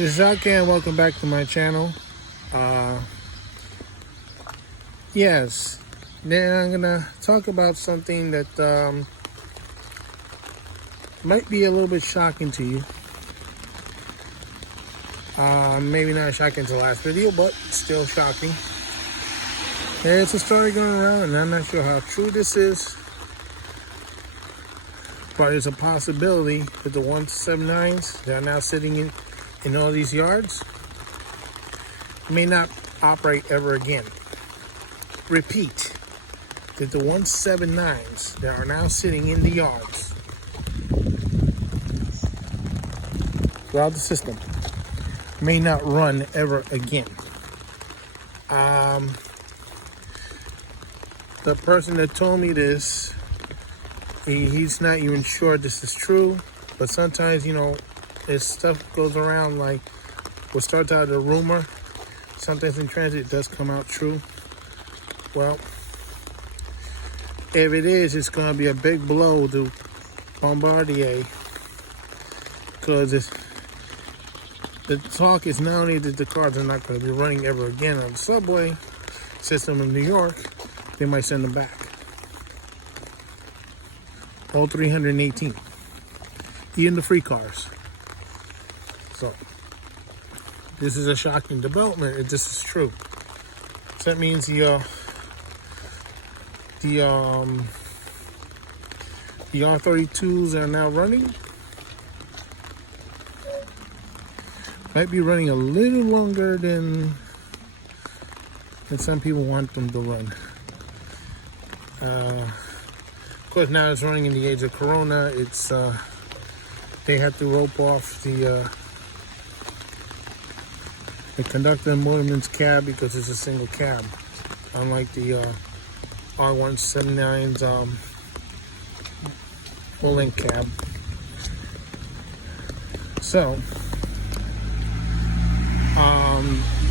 this is Alka and welcome back to my channel. Yes, now I'm gonna talk about something that might be a little bit shocking to you. Maybe not shocking to the last video, but still shocking. There's a story going around, and I'm not sure how true this is, but there's a possibility that the 179s that are now sitting in all these yards may not operate ever again. Repeat, that the 179s that are now sitting in the yards throughout the system may not run ever again. The person that told me this, he's not even sure this is true, but sometimes, this stuff goes around, like what starts out as a rumor, sometimes in transit does come out true. Well, if it is, it's going to be a big blow to Bombardier, because the talk is not only that the cars are not going to be running ever again on the subway system in New York, they might send them back. All 318. Even the free cars. So, this is a shocking development if this is true. So that means the R32s are now running. Might be running a little longer than some people want them to run. Of course, now it's running in the age of Corona. It's they have to rope off the conductor and motorman's cab because it's a single cab, unlike the R179's full-length cab. So,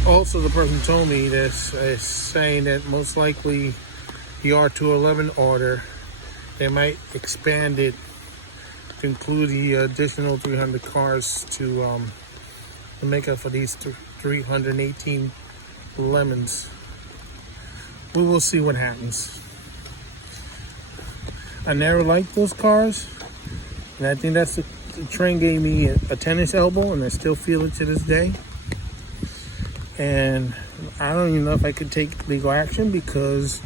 also the person told me this is saying that most likely the R211 order, they might expand it to include the additional 300 cars to make up for these 318 lemons. We will see what happens. I never liked those cars, and I think that's the train gave me a tennis elbow, and I still feel it to this day. And I don't even know if I could take legal action because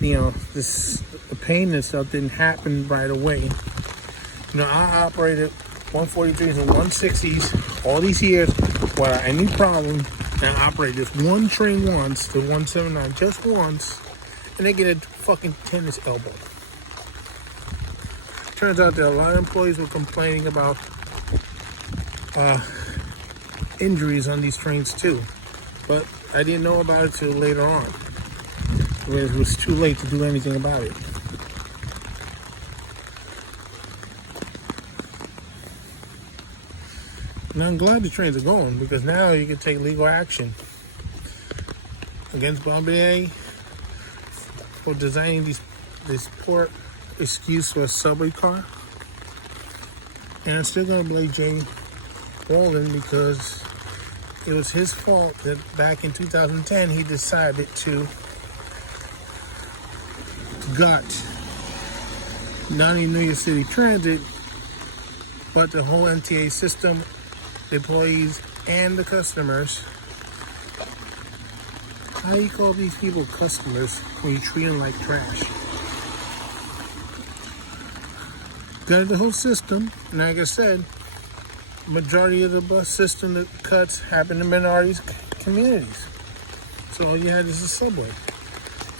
the pain and stuff didn't happen right away. I operated 143s and 160s all these years without any problem, and I operated just one train once, the 179, just once, and they get a fucking tennis elbow. Turns out that a lot of employees were complaining about injuries on these trains too, but I didn't know about it till later on. It was too late to do anything about it. And I'm glad the trains are going, because now you can take legal action against Bombardier for designing this poor excuse for a subway car. And I'm still going to blame Jay Bolin, because it was his fault that back in 2010 he decided to gut not only New York City Transit, but the whole MTA system, the employees, and the customers. How do you call these people customers when you treat them like trash? Gutted the whole system, and like I said, majority of the bus system that cuts happen in minorities communities. So all you had is a subway,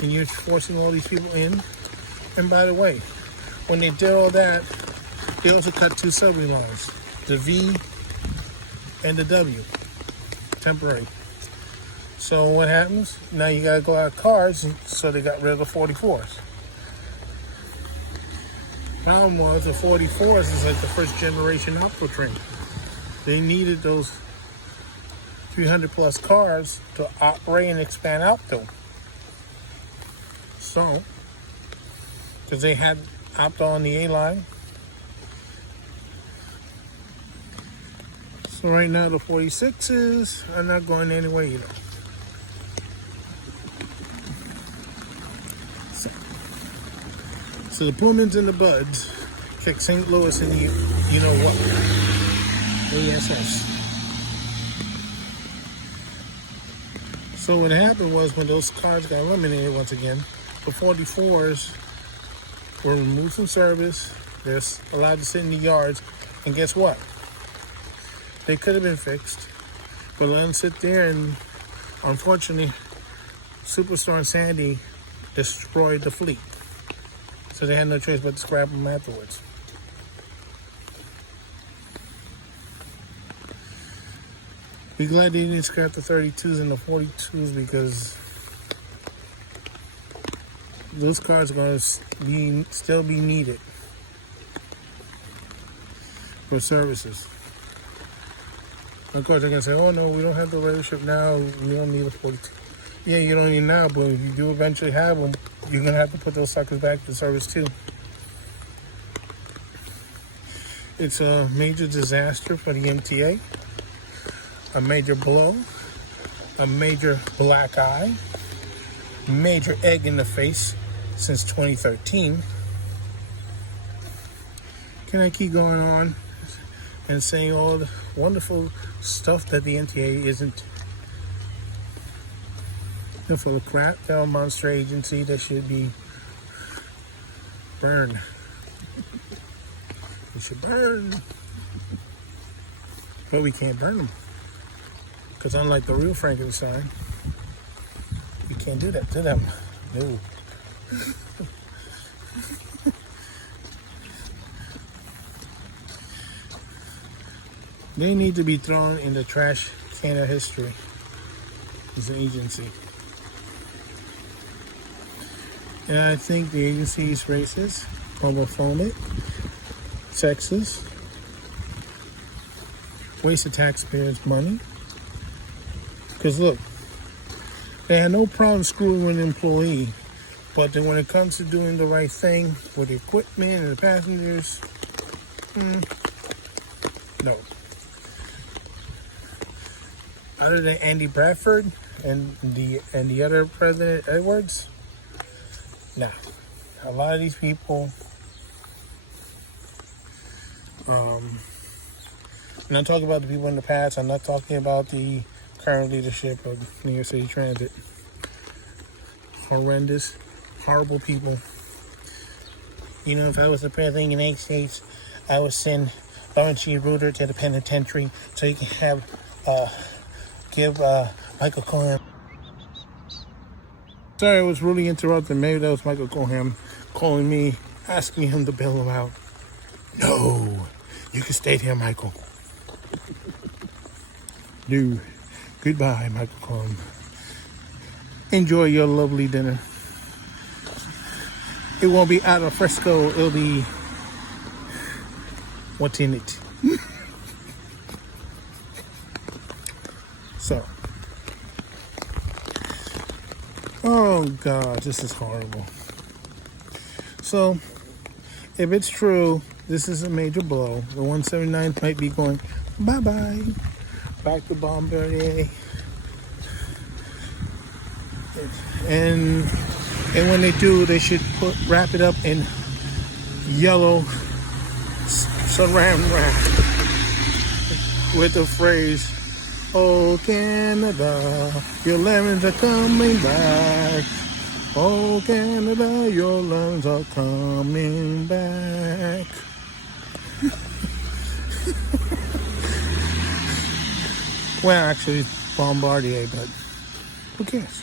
and you're forcing all these people in. And by the way, when they did all that, they also cut two subway lines, the V and the W, temporary. So what happens? Now you gotta go out of cars, so they got rid of the 44s. Problem was, the 44s is like the first generation Opto train. They needed those 300 plus cars to operate and expand Opto. So, because they had Opto on the A line, So right now the 46s are not going anywhere either. So the Pullmans and the Buds kick St. Louis in the you know what ASS. So what happened was when those cars got eliminated once again, the 44s were removed from service. They're allowed to sit in the yards, and guess what? They could have been fixed, but let them sit there, and unfortunately, Superstorm Sandy destroyed the fleet. So they had no choice but to scrap them afterwards. Be glad they didn't scrap the 32s and the 42s because those cars are going to still be needed for services. Of course, they're going to say, oh no, we don't have the ridership now, we don't need a 42. Yeah, you don't need now, but if you do eventually have them, you're going to have to put those suckers back to service too. It's a major disaster for the MTA, a major blow, a major black eye, major egg in the face since 2013. Can I keep going on and saying all the wonderful stuff that the MTA isn't? They're full of crap. They're a monster agency that should be burned. We should burn. But we can't burn them. Because unlike the real Frankenstein, you can't do that to them. No. They need to be thrown in the trash can of history as an agency. And I think the agency is racist, homophobic, sexist, waste of taxpayers' money. Because look, they had no problem screwing with an employee, but then when it comes to doing the right thing with the equipment and the passengers, no. Other than Andy Bradford and the other President Edwards, nah. A lot of these people, I'm not talking about the people in the past. I'm not talking about the current leadership of New York City Transit. Horrendous, horrible people. You know, if I was the president of the United States, I would send Lawrence G. Reuter to the penitentiary so he can give Michael Cohen. Sorry, I was really interrupted. Maybe that was Michael Cohen calling me, asking him to bail him out. No, you can stay there, Michael. Dude, goodbye, Michael Cohen. Enjoy your lovely dinner. It won't be out of fresco. It'll be what's in it. So, oh God, this is horrible. So, if it's true, this is a major blow. The 179 might be going bye-bye, back to Bombardier. And when they do, they should wrap it up in yellow saran wrap with the phrase, "Oh Canada, your lemons are coming back. Oh Canada, your lemons are coming back." Well, actually, Bombardier, but who cares?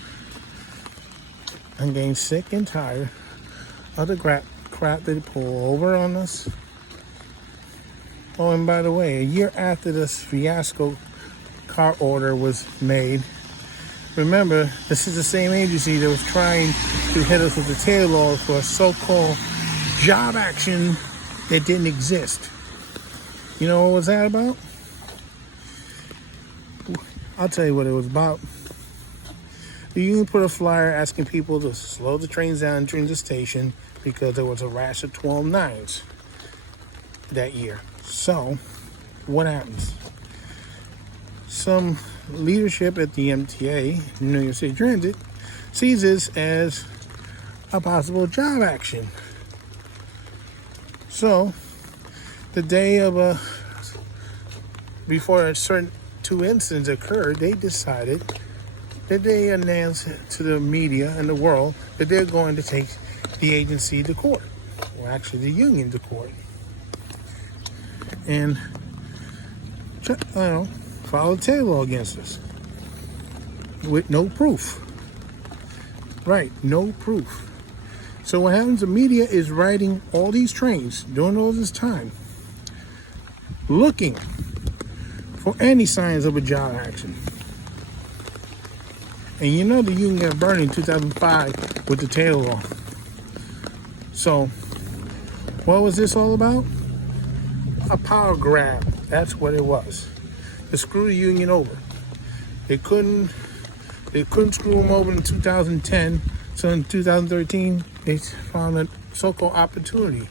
I'm getting sick and tired of the crap that they pull over on us. Oh, and by the way, a year after this fiasco car order was made, remember, this is the same agency that was trying to hit us with the tail law for a so-called job action that didn't exist. You know what was that about? I'll tell you what it was about. The union put a flyer asking people to slow the trains down during the station because there was a rash of 12-9s that year. So, what happens? some leadership at the MTA, New York City Transit, sees this as a possible job action. So, the day of before a certain two incidents occurred, they decided that they announced to the media and the world that they're going to take the agency to court, or actually the union to court, and file a tail law against us with no proof. Right, no proof. So what happens, the media is riding all these trains during all this time, looking for any signs of a job action. And you know the union got burned in 2005 with the tail law. So what was this all about? A power grab. That's what it was. To screw the union over. They couldn't screw them over in 2010. So in 2013, they found a so-called opportunity.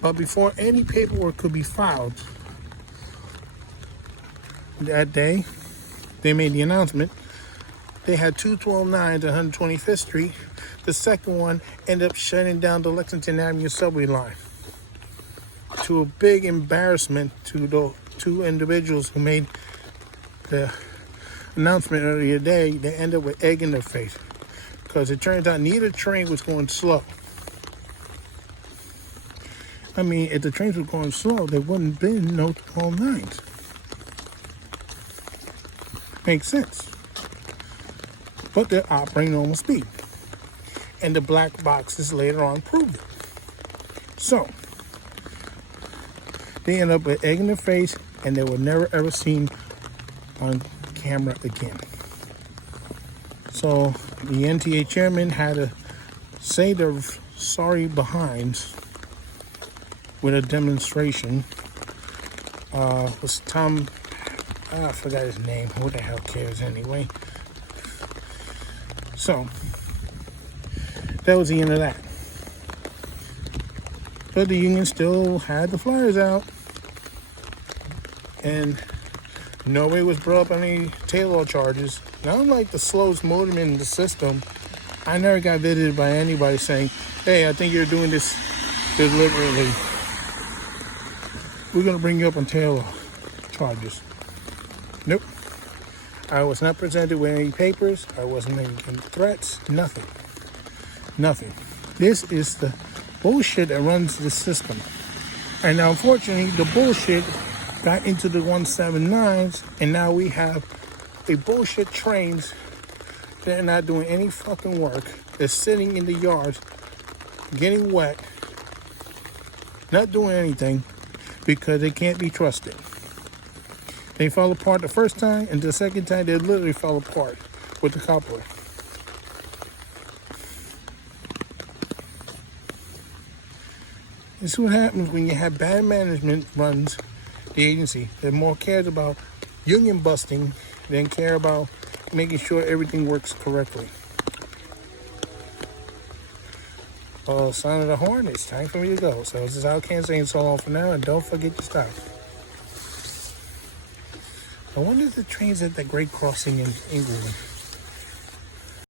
But before any paperwork could be filed that day, they made the announcement. They had 2 12-9s at 125th Street. The second one ended up shutting down the Lexington Avenue subway line, to a big embarrassment to the two individuals who made the announcement earlier today. They ended up with egg in their face, because it turns out neither train was going slow. I mean, if the trains were going slow, there wouldn't have been no 12-9s. Makes sense. But they're operating normal speed. And the black boxes later on proved it. So, they end up with egg in their face, and they were never ever seen on camera again. So the NTA chairman had to say their sorry behinds with a demonstration. Was Tom, I forgot his name. Who the hell cares anyway? So that was the end of that. But the union still had the flyers out, and nobody was brought up on any tail law charges. Now, I'm like the slowest motorman in the system. I never got visited by anybody saying, "Hey, I think you're doing this deliberately. We're going to bring you up on tail law charges." Nope. I was not presented with any papers. I wasn't making threats. Nothing. Nothing. This is the bullshit that runs the system. And now, unfortunately, the bullshit got into the 179s, and now we have a bullshit trains that are not doing any fucking work. They're sitting in the yards, getting wet, not doing anything because they can't be trusted. They fell apart the first time, and the second time they literally fell apart with the coupler. This is what happens when you have bad management runs the agency that more cares about union busting than care about making sure everything works correctly. Well, sound of the horn, it's time for me to go. So this is Al Can saying so long for now, and don't forget your stuff. I wonder if the train's at the Great Crossing in England.